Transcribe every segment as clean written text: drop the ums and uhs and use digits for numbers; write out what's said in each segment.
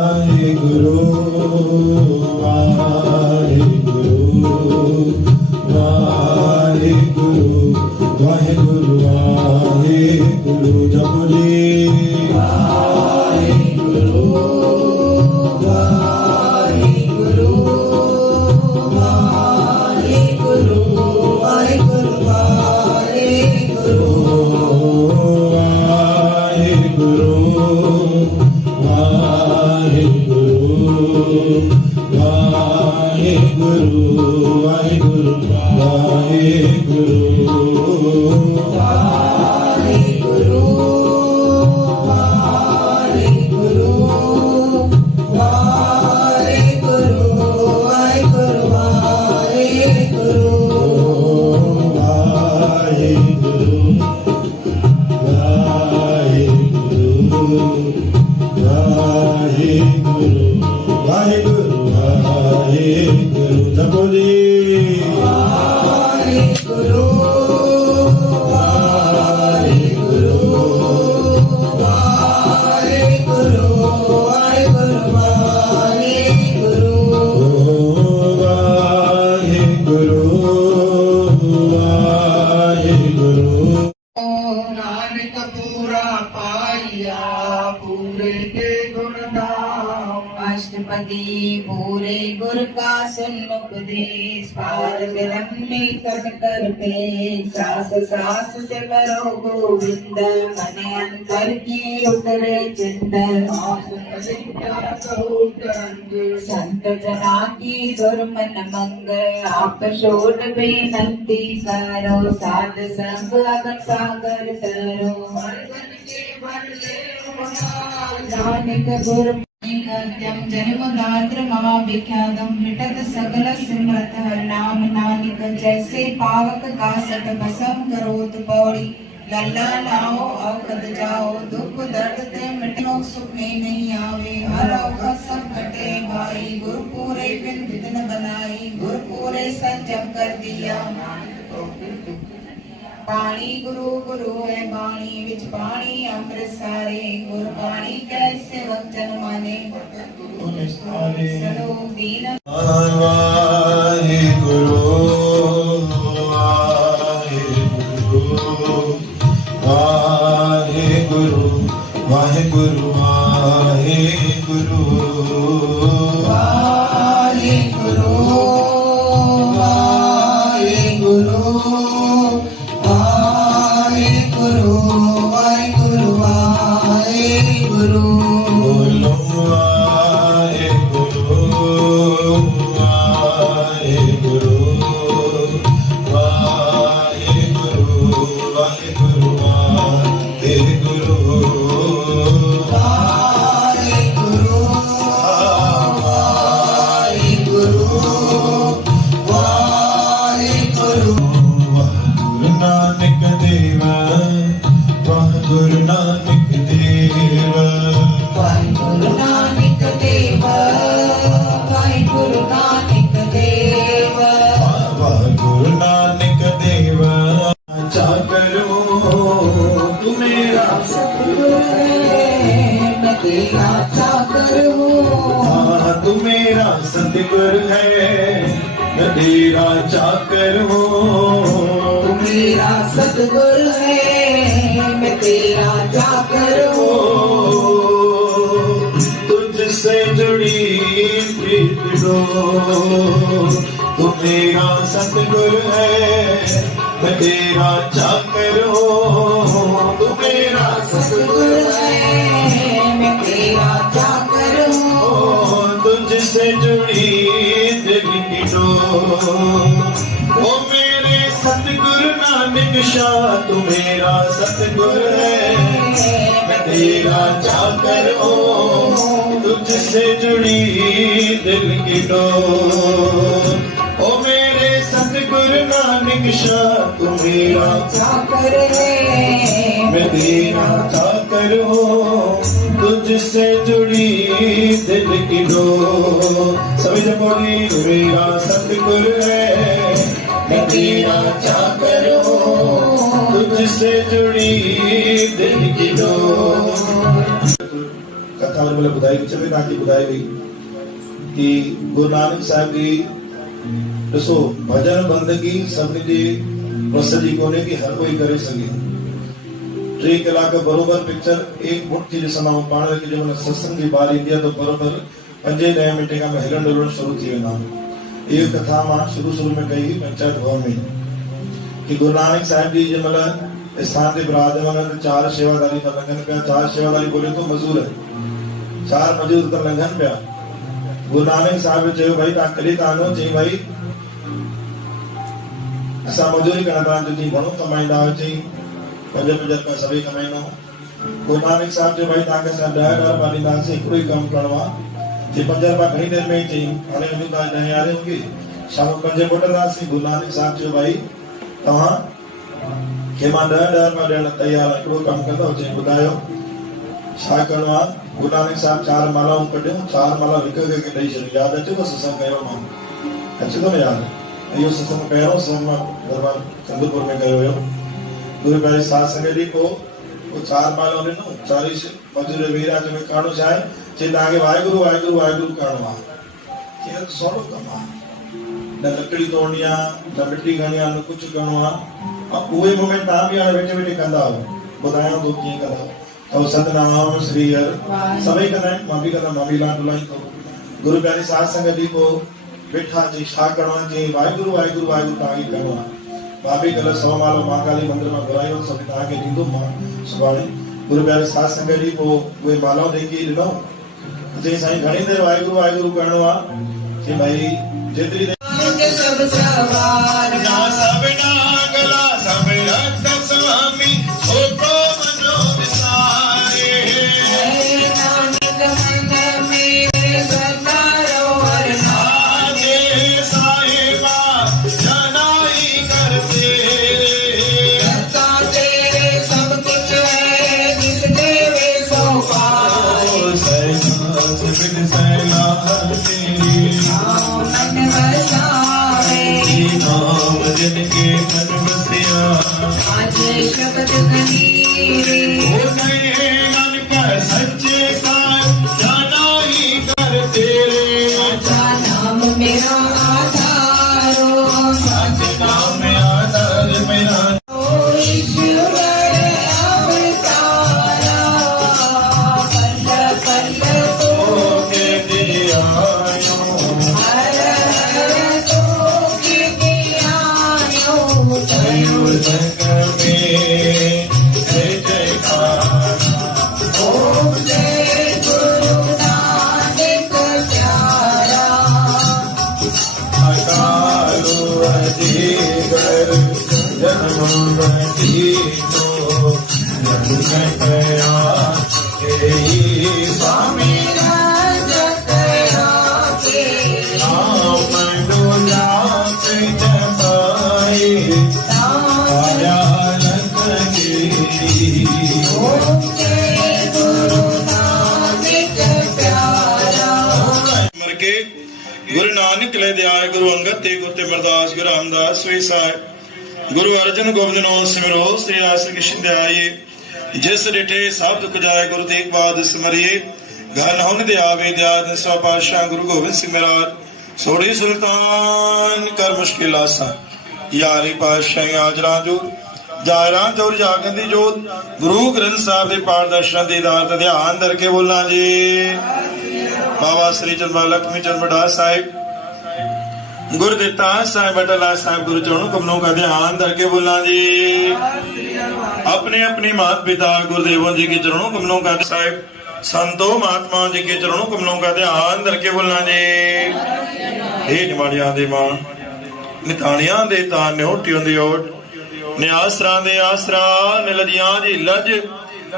ਵਾਹਿਗੁਰੂ ਵਾਹਿਗੁਰੂ ਵਾਹਿਗੁਰੂ ਵਾਹਿਗੁਰੂ ਵਾਹਿਗੁਰੂ ਜਪੋ ਜੀ ਵਾਹਿਗੁਰੂ ਵਾਹਿਗੁਰੂ ਵਾਹਿਗੁਰੂ ਵਾਹਿਗੁਰੂ ਵਾਹਿਗੁਰੂ ਵਾਹਿਗੁਰੂ ਵਾਹਿਗੁਰੂ ਵਾਹਿਗੁਰੂ ਵਾਹਿਗੁਰੂ ਵਾਹਿਗੁਰੂ ਵਾਹਿਗੁਰੂ ਵਾਹਿਗੁਰੂ ਵਾਹਿਗੁਰੂ ਜਪੋ ਜੀ ਵਾਹਿਗੁਰੂ ਵਾਹਿਗੁਰੂ ਵਾਹਿਗੁਰੂ ਵਾਹਿਗੁਰੂ ਵਾਹਿਗੁਰੂ ਵਾਹਿਗੁਰੂ ਵਾਹਿਗੁਰੂ ਨਾਨਕ ਪੂਰਾ ਪਾਈਆ ਪੂਰੇ ਕੇ ਗੁਣ ਨਾਮ अष्टपदी पूरे गुर का सुन उपदेश पार ब्रह्म में कर पे सास सास से करो गोविंद मन अंतर की उतरे चिंत संत जना की दुर्मन मंग आप शोध बेनती करो साध संग अगर सागर तरो नानक गुर जन्म गात्र महाविख्यातम विटत सकल सिमरत नाम नानक जैसे पावक का सत भसम करोत पौड़ी लल्ला लाओ औखद जाओ दुख दर्द ते मिटो सुख में नहीं आवे हर औखद सब कटे भाई गुरु पूरे बिन विघ्न बनाई गुरु पूरे संजम कर दिया पानी गुरु गुरु है बाणी विच पानी अमृत सारे गुरु पानी कैसे वचन माने सलो दीन वाहिगुरु वाहिगुरु वाहिगुरु वाहिगुरु वाहिगुरु वाहिगुरु सतगुर है मैं तेरा चाकर हूँ तू मेरा सतगुर है मैं तेरा चाकर हूँ तुझसे जुड़ी प्रीत लो तू मेरा सतगुर है मैं तेरा चाकर हूँ तू मेरा सतगुर है मैं तेरा चाकर हूँ तुझसे जुड़ी दिल की डोर ओ मेरे सतगुरु नानक शाह तू मेरा सतगुर है मैं तेरा चाकर हूँ तुझसे जुड़ी दिल की डोर ओ मेरे सतगुरु नानक शाह तू मेरा चाकर है मैं तेरा चाकर हूँ तुझसे जुड़ी दिल की डोर सभी जपोली मेरा सतगुर है मैं तेरा चाकर हूँ तुझसे जुड़ी दिल की डोर। कथा कथा मतलब बुधाई विच में तव्हांखे ॿुधाई वई कि गुरु नानक साहिब जी ॾिसो भजन बंदगी सभिनी जे बस जी कोन्हे कि हर कोई करे सघे। 3 कलाक बरोबर पिक्चर एक मुट्ठी ॾिसंदा आहियूं पाण खे। जंहिंमहिल सत्संग जी बारी ईंदी आहे त बरोबर 5-10 मिंट खां हिलण डुलण शुरू थी वेंदा आहियूं। इहो कथा मां शुरू में कई पंचायत भवन में कि गुरु नानक साहिब जी जंहिंमहिल स्थान ते विराजमान आहिनि 4 शेवादारी था लंघनि पिया। 4 शेवादारी बोले तो मज़दूर 4 मज़दूर था लंघनि पिया। गुरु नानक साहिब चयो भाई तव्हां कॾहिं था वञो? चई भाई असां मज़दूरी करण था। चई घणो कमाईंदा आहियो? चई 5 रुपया सभई कमाईंदा। गुरु नानक साहिब चयो भाई तव्हांखे असां 10 रुपया ॾींदासीं, हिकिड़ो ई कमु करिणो आहे। चई 5 रुपया घणी देर में ई चई हाणे वञूं था 10 यारहें होगी शाम 5 मोटंदासीं। गुरु नानक साहिब चयो भाई तव्हां खे मां 10 रुपया ॾियण तयार आहियां, हिकिड़ो कमु कंदव? चई ॿुधायो छा करिणो आहे? गुरु नानक साहिब 4 मालाऊं कढियूं, 4 माला हिक खे ॾेई छॾियूं। यादि अचे थो सत्संग कयो मां? अचे थो न यादि? इहो सत्संग पहिरियों सत्संग मां दरबार चंद्रपुर में कयो हुयो। गुरु भाई सत्संग ॾींहुं पोइ 4 मालाऊं ॾिनूं। 40 मज़दूर वीरा में करिणो छा आहे? चई तव्हांखे वाहेगुरु वाहेगुरु वाहेगुरु करिणो आहे। चई सवलो कमु आहे, न लकड़ी तोड़नी आहे, न मिट्टी खणी आहे, न कुझु करिणो आहे। उहे मोमेंट तव्हां बि हाणे वेठे वेठे कंदा आहियो। ॿुधायांव थो कीअं कंदा। तो सतनाम श्री हर सभई कंदा आहिनि, मां बि कंदा, मां बि लाड लाइन थो। गुरु प्यारे सत्संग ॾींहुं पोइ वेठा चई छा करिणो आहे? चई वाहेगुरु वाहेगुरु वाहेगुरु तव्हांखे करिणो आहे। मां बि कल्ह 100 माला महाकाली मंदिर मां घुरायो, सभु तव्हांखे ॾींदुमि मां सुभाणे। गुरु प्यारे सत्संग ॾींहुं पोइ उहे मालाऊं ॾेई ॾिनऊं। चई साईं घणी देर वाहेगुरु वाहेगुरु करिणो आहे? चई भाई जेतिरी देर सब सवार ना सबना गला सब रक्त स्वामी ओ को मनो विसारे नानक मन में गतारो और नागे साहिबा जनाई करते करता तेरे सब कुछ है जिस देवे सो पाओ सैलास बिन सैलास तेरी मन बसावे नाम जिनके मन बसिया आज शब्द कनीरे हो गए नानक सच्चे साहिब जाना ही कर तेरे अच्छा नाम मेरा आधारो सच नाम आधार मेरा ओ ईश्वर अवतारा पल पल तो के दिया स्वामी गुरु नानक ले दयाय गुरु अंगद ते गुरु तिमरदास गुरु रामदास वे साहिब गुरु अर्जन गोविंद नो सिमरो श्री रास कृष्ण दयाये जिस डिठे सब दुख जाए गुरु तेग बाद सिमरिए घन हुन दे आवे दया दसवा पातशाह गुरु गोविंद सिंह महाराज सोड़ी सुल्तान कर मुश्किल आसा यारी पातशाह आजरा जो जायरा जोर जागन दी जोत गुरु ग्रंथ साहब दे पाठ दर्शन दी दात ध्यान धर के बोलना जी। बाबा श्री चंद्र लक्ष्मी चंद्र बड़ा साहिब गुरुदिता साहिब बटला साहिब गुरु चरणों कमलों का ध्यान धर के बोलना जी। अपने अपने माता पिता गुरुदेवों जी के चरणों कमलों का साहिब संतों महात्मा जी के चरणों कमलों का ध्यान धर के बोलना जी। हे निमाड़िया दे मां निताणिया दे तान न्योटियों दी ओट निआसरा दे आसरा निलजियां दी लज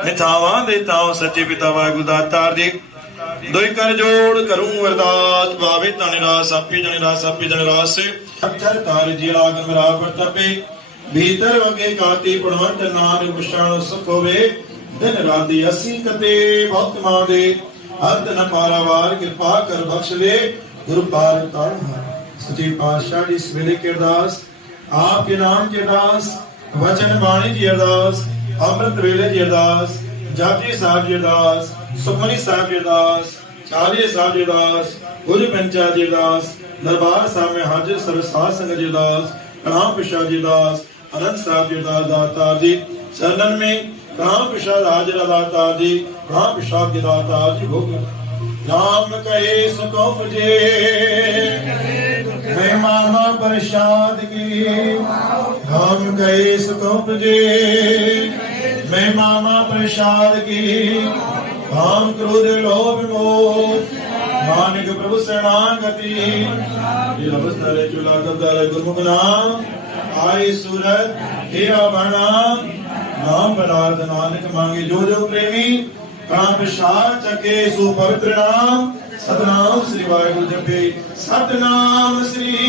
निथावां दे ताओ सच्चे पिता वाहिगुरू दातार जी दोई कर जोड़ करूं अरदास भावे तने रास आपी जने रास अक्षर कार्य जी लागन मेरा वर्तपे भीतर वगे काती पढ़वंत नाम पुष्ण सुख होवे दिन राती असी कते भक्त मादे अंत न पारावार कृपा कर बख्श ले गुरु पार तारण सच्चे पातशाह जी इस वेले के अरदास आपके नाम की अरदास वचन बाणी की अरदास अमृत वेले की अरदास जपजी साहिब की अरदास ਸੁਖਮਨੀ ਸਾਹਿਬ ਜੀ ਅਰਦਾਸ, ਚਾਲੀਏ ਸਾਹਿਬ ਜੀ ਅਰਦਾਸ, ਗੁਰੂ ਪੰਚਾਇਤ ਜੀ ਅਰਦਾਸ, ਦਰਬਾਰ ਸਾਹਿਬ में हाजिर सर्व साध संगत जी अरदास, कलाम प्रसाद जी अरदास, अनंत साहब जी अरदास दातार जी, शरणन में कलाम प्रसाद हाजिर दातार जी, कलाम प्रसाद जी दातार जी भोग नाम कहे सुको पुजे, मैं मामा प्रसाद की नाम कहे सुको पुजे, मैं मामा प्रसाद की काम क्रोध लोभ मोह मानिक प्रभु शरणागति अवस्था चूल्हा कब्जा गुरमुख नाम आए सूरत हेरा बना नाम पदार्थ नानक मांगे जो जो प्रेमी काम प्रसाद चके सो पवित्र नाम सतनाम श्री वाहिगुरु जपे सतनाम श्री